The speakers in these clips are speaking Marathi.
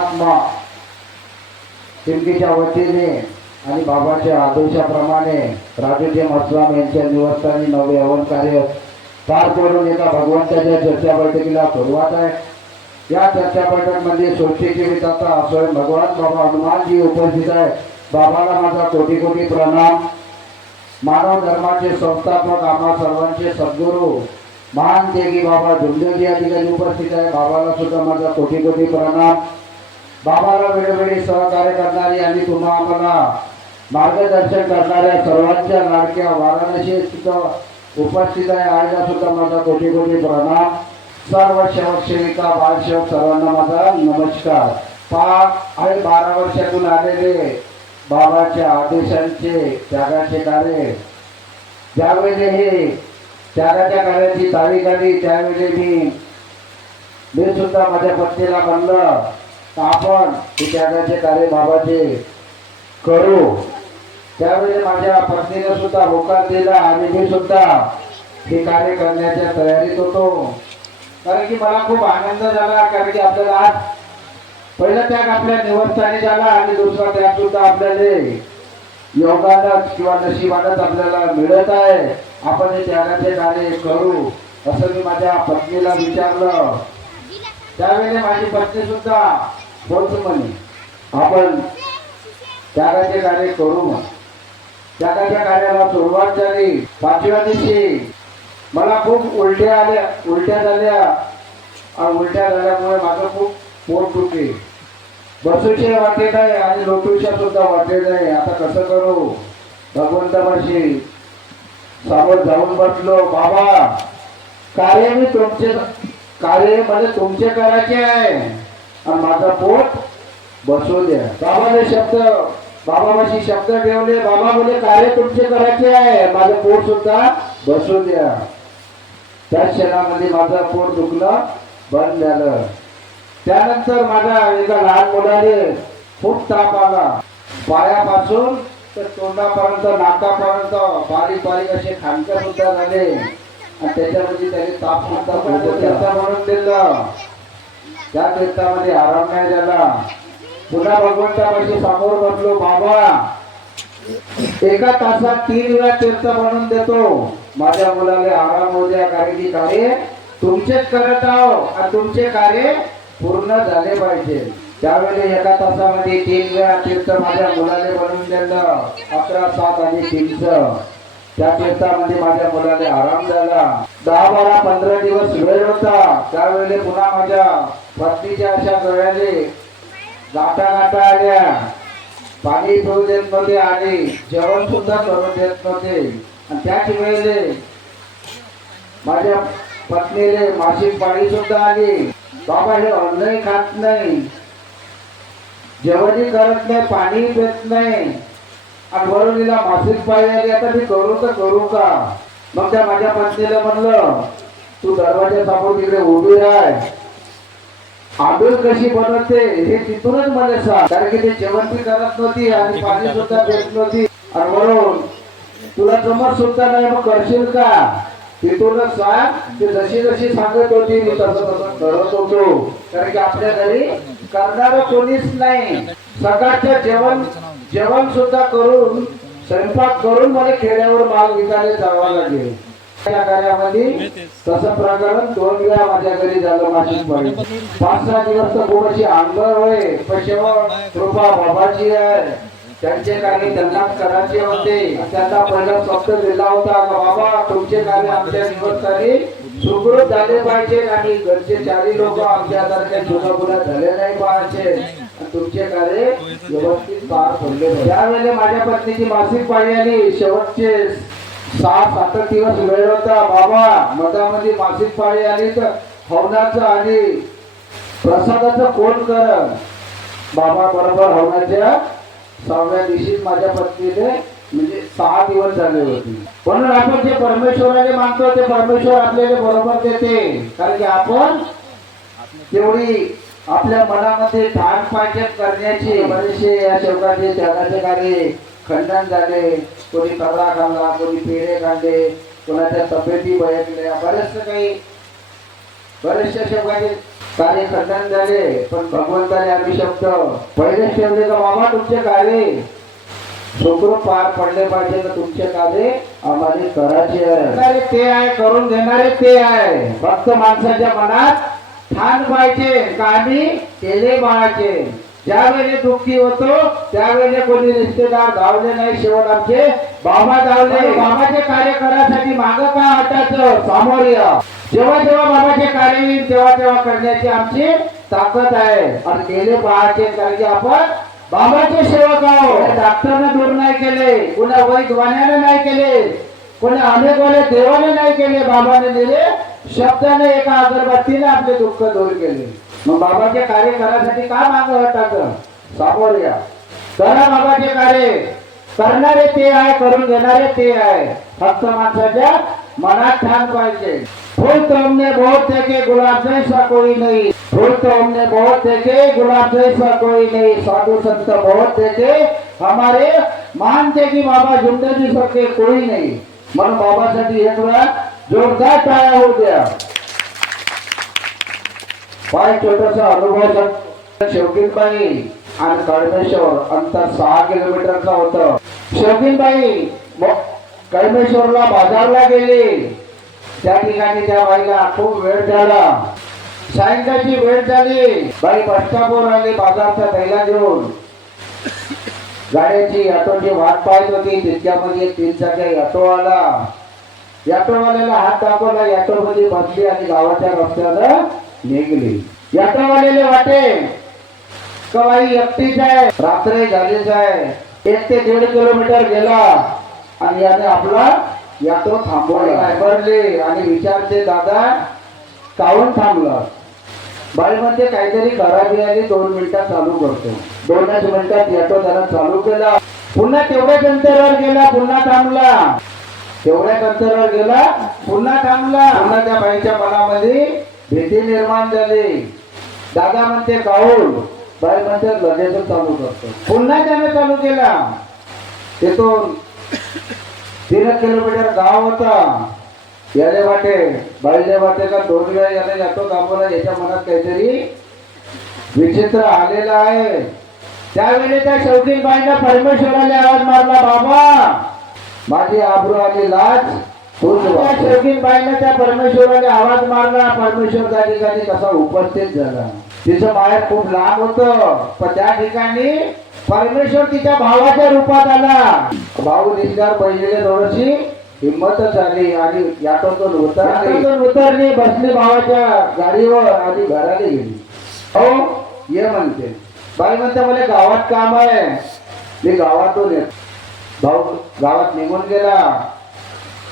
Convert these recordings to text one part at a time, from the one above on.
आत्मा सिमकीच्या वतीने आणि बाबाच्या आदेशाप्रमाणे राजूजी मस्लाम यांच्या निवासस्थानी नवे हवन कार्य पार पडून एका भगवंताच्या चर्चा बैठकीला सुरुवात आहे. या चर्चा बैठकमध्ये सोशेचे विधाता स्वयं भगवान बाबा हनुमानजी उपस्थित आहे बाबाला माझा कोटी कोटी प्रणाम. मानव धर्माचे संस्थापक आम्हा सर्वांचे सद्गुरू महान देगी बाबा झुंदेजी या ठिकाणी उपस्थित आहे बाबाला सुद्धा माझा कोटी कोटी प्रणाम. बाबाला वेळोवेळी सहकार्य करणारी आणि तुम्हा आम्हाला मार्गदर्शन करणाऱ्या सर्वांच्या लाडक्या वाराणसी सुद्धा उपस्थित आहे. आईला सुद्धा माझा कोटी कोटी प्रणाम. सर्व सेवक सेविका बालसेवक सर्वांना माझा नमस्कार. पाच आणि बारा वर्षातून आलेले बाबाच्या आदेशांचे त्यागाचे कार्य. ज्यावेळी हे त्यागाच्या कार्याची तारीख आली त्यावेळी मी मी सुद्धा माझ्या पत्नीला म्हणलं आपण हे त्यागाचे कार्य बाबाचे करू. त्यावेळी माझ्या पत्नीने सुद्धा होकार दिला आणि मी सुद्धा हे कार्य करण्याच्या तयारीत होतो. कारण की मला खूप आनंद झाला कारण की आपल्याला आज पहिला त्याग आपल्या निवस्थानी झाला आणि दुसरा त्याग सुद्धा आपल्याला योगानच किंवा नशिबानच आपल्याला मिळत आहे. आपण हे त्यागाचे कार्य करू असं मी माझ्या पत्नीला विचारलं. त्यावेळी माझी पत्नी सुद्धा बोलतो म्हणे आपण त्यागाचे कार्य करू मग. त्यागाच्या कार्याला सुरुवात झाली. पाचव्या दिवशी मला खूप उलट्या आल्या उलट्या झाल्या. आणि उलट्या झाल्यामुळे माझं खूप पोट दुखे बसूचे वाटेत आहे आणि लोटूच्या सुद्धा वाटेत नाही. आता कसं करू? भगवंतापाशी समोर जाऊन बसलो. बाबा कार्य मी तुमचे कार्य म्हणजे तुमचे करायचे आहे. आणि माझा पोट बसू द्या. बाबाने शब्द बाबापाशी शब्द ठेवले. बाबा बोले कार्य तुमचे करायचे आहे? माझं पोट सुद्धा बसू द्या. त्या क्षणामध्ये माझं पोट दुखणं बंद झालं. त्यानंतर माझ्या एका लहान मुलाने खूप ताप आला. पायापासून तर तोंडापर्यंत नाकापर्यंत बारीक बारीक असे खांडकर सुद्धा झाले. आणि त्याच्यामध्ये त्याने ताप सुद्धा म्हणून दिलं. त्या तीर्थामध्ये आराम नाही झाला. पुन्हा भगवंतापाशी समोर बसलो बाबा एका तासात तीन वेळा तीर्थ म्हणून देतो. माझ्या मुलाला आराम होऊ द्या कारण की कार्य तुमचेच करत आहो आणि तुमचे कार्य पूर्ण झाले पाहिजे. त्यावेळी एका तासामध्ये तीन वेळा तीर्थ माझ्या मुलाने बनवून दिलं. अकरा सात आणि तीनच. त्या तीर्थामध्ये माझ्या मुलाला आराम झाला. दहा बारा पंधरा दिवस वेळ होता. त्यावेळेला पुन्हा माझ्या पत्नीच्या अशा गळ्याने गाठा गाठा आल्या. पाणी पिऊ देत नव्हते आणि जेवण सुद्धा करून देत नव्हते. आणि त्याच वेळेले माझ्या पत्नीले मासिक पाणी सुद्धा आली. बाबा हे अन्नही खात नाही. जेवणही करत नाही पाणी देत नाही. आणि वरून तिला मासिक पाळी आली. आता मी करू तर करू का? मग त्या माझ्या पत्नीला म्हणलं तू दरवाजा समोर तिकडे उभी राह. आंबील कशी बनवते हे तिथूनच मला सांग. कारण की ते जेवण बी करत नव्हती आणि पाणी सुद्धा देत नव्हती. आणि म्हणून तुला जमत सुद्धा नाही मग करशील का? तिथूनच सांग. ते जशी जशी सांगत होती मी तसं तसं करत होतो. कारण की आपल्या घरी करणार कोणीच नाही. सकाळचं जेवण जेवण सुद्धा करून स्वयंपाक करून मला खेड्यावर माल विकायला जावा लागेल. त्या कार्यामध्ये तसं प्रकरण दोन वेळा माझ्या घरी झालं माझी पाच सहा दिवस तर खूप होय पण शेवट कृपा बाबाची आहे. त्यांचे कार्य त्यांना करायचे होते. त्यांना पहिला स्वप्न दिला होता का बाबा तुमचे कार्य आमच्या निवडतानी सुखरूप झाले पाहिजे आणि घरचे चारही लोक आमच्यासारखे जुनाबुना झाले नाही पाहिजे. तुमचे कार्य व्यवस्थित पार पडले त्यावेळेला माझ्या पत्नीची मासिक पाळी आली. शेवटचे सहा सात दिवस वेळ होता. बाबा मधामध्ये मासिक पाळी आली तर हवनाचं आणि प्रसादाचं कोण कर बाबा बरोबर हवनाच्या सहाव्या दिवशीच माझ्या पत्नीने म्हणजे सहा दिवस झाले होते. म्हणून आपण जे परमेश्वराने मानतो ते परमेश्वर आपल्याला बरोबर देते. कारण की आपण तेवढी आपल्या मनामध्ये ठाण करण्याची. बरेचसे या शेवकाचे त्यागाचे कार्य खंडन झाले. कोणी कमळा खाल्ला कोणी पेढे खाल्ले कोणाच्या तब्येती बयकल्या बरेचसे काही बरेचशा शेवकाचे कार्य खंडन झाले. पण भगवंताने आम्ही शब्द पहिलेच ठेवले का बाबा तुमचे कार्य सुखरूप पार पडले पाहिजे तर तुमचे कार्य आम्हाला करायचे आहे. ते आहे करून घेणारे ते आहे. फक्त माणसाच्या मनात ठाण पाहिजे का केले बाळाचे. ज्यावेळी दुःखी होतो त्यावेळी कोणी रिश्तेदार धावले नाही शेवट आमचे. बाबा धावले बाबाचे कार्य करण्यासाठी माग का हटायचं? सामोर जेव्हा जेव्हा बाबाचे कार्य येईल तेव्हा तेव्हा करण्याची आमची ताकद आहे. आणि केले बाळाचे कारण की आपण बाबाचे सेवक आहोत. डॉक्टरने दूर नाही केले कुणा वैद नाही केले कोणी अनेक वाले देवाने नाही केले बाबाने दिले शब्दाने एका अगरबत्तीने आपले दुःख दूर केले. मग बाबाचे कार्य करण्यासाठी का माग हटायचं? सामोर या करा बाबाचे कार्य. करणारे ते आहे करून घेणारे ते आहे. फक्त माणसाच्या मनात ठाण पाहिजे. फुल तो हमने बहुत देखे गुलाब जैसा कोई नहीं. फूल तो हमने बहुत देखे गुलाब जैसा कोई नहीं. साधु संत बहुत देखे हमारे मानते की बाबा जिंदगी सबके कोई नाही. म्हणून बाबासाठी एक वेळा जोरदार टाळ्या होऊ द्या. पाय छोटासा अनुभव शेवकीनबाई आणि कळमेश्वर अंतर सहा किलोमीटरचा होत. शेवकीनबाई कळमेश्वरला बाजारला गेली. त्या ठिकाणी त्या बाईला खूप वेळ झाला. सायंकाळची वेळ झाली. बाई बस स्टॉपवर आली बाजारचा थैला घेऊन. गाड्याची ऑटोची वाट पाहत होती. तितक्यामध्ये तीन चाकी ऑटो आला. ऑटोवाल्याला हात दाखवला ऑटो मध्ये बसली आणि गावाच्या रस्त्याला निघली. ऑटोवाल्याला वाटे का बाई एकटीच आहे रात्र झालीच आहे. एक ते दीड किलोमीटर गेला आणि याने आपला ऑटो थांबवला. आणि विचारते दादा काहून थांबलं? बाई म्हणते काहीतरी खराबी आली दोन मिनिटात चालू करतो. दोनच मिनिटात ऑटो त्याला चालू केला. पुन्हा तेवढ्याच अंतरावर गेला पुन्हा थांबला. तेवढ्याच अंतरावर गेला पुन्हा थांबला. पुन्हा त्या बाईच्या मनामध्ये भीती निर्माण झाली. दादा म्हणते काहून बाई म्हणते लगेच चालू करतो. पुन्हा त्याने चालू केला. तिथून तीन किलोमीटर गाव होता. याले वाटे बाईले वाटे का दोन वेळा याला जातो गावाला याच्या मनात काहीतरी विचित्र आलेला आहे. त्यावेळी त्या शेवटी बाईनं परमेश्वराने आवाज मारला बाबा माझी आबरू आली लाज त्या परमेश्वराला आवाज मारला परमेश्वर त्या ठिकाणी कसा उपस्थित झाला. तिचं माहेर खूप लांब होत पण त्या ठिकाणी परमेश्वर तिच्या भावाच्या रूपात आला. भाऊ निष्कार बहिणीला थोडीशी हिंमत झाली आणि यातून उतरली. उतरली बसली भावाच्या गाडीवर आणि घराला गेली. हो ये म्हणते. बाई म्हणते मला गावात काम आहे. मी गावातून येत. भाऊ गावात निघून गेला.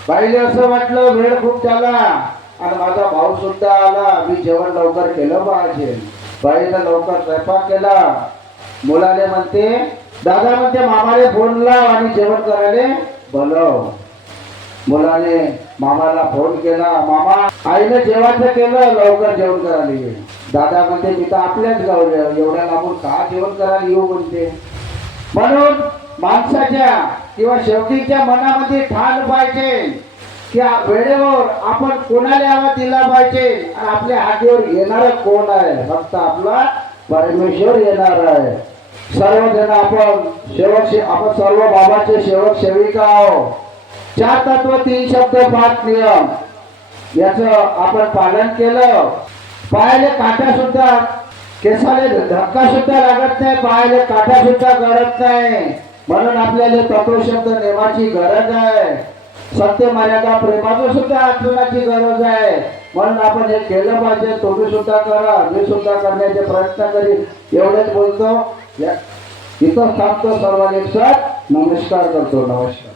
बाईले असं वाटलं वेळ खूप झाला. आणि माझा भाऊ सुद्धा आला. मी जेवण लवकर केलं पाहिजे. बाईनं लवकर स्वयंपाक केला. मुलाने म्हणते दादा म्हणते मामाने फोन लाव आणि जेवण करायला बोलव. मुलाने मामाला फोन केला मामा आईने जेवायचं केलं लवकर जेवण करायला. दादा म्हणते मी तर आपल्याच गावले एवढ्या लांबून का जेवण करायला येऊ म्हणते? म्हणून माणसाच्या किंवा शेवटीच्या मनामध्ये ठाण पाहिजे की वेळेवर आपण कोणाला आवाज दिला पाहिजे? आणि आपल्या हातीवर येणार कोण आहे? फक्त आपला परमेश्वर येणार आहे. सर्वजण आपण शेवट आपण सर्व बाबाचे शेवट सेविका आहोत. चार तत्व तीन शब्द पाच नियम. याच आपण पालन केलं. पायाले काटा सुद्धा केसाले धक्का सुद्धा लागत नाही पायाले काटा सुद्धा गळत नाही. म्हणून आपल्याला तत्वशब्द नेमाची गरज आहे. सत्य मर्यादा प्रेमाचं सुद्धा आचरणाची गरज आहे. म्हणून आपण हे केलं पाहिजे. तुम्ही सुद्धा करा. मी सुद्धा करण्याचे प्रयत्न करीन. एवढेच बोलतो. इथं थांबतो सर्वांनी सर नमस्कार करतो. नमस्कार.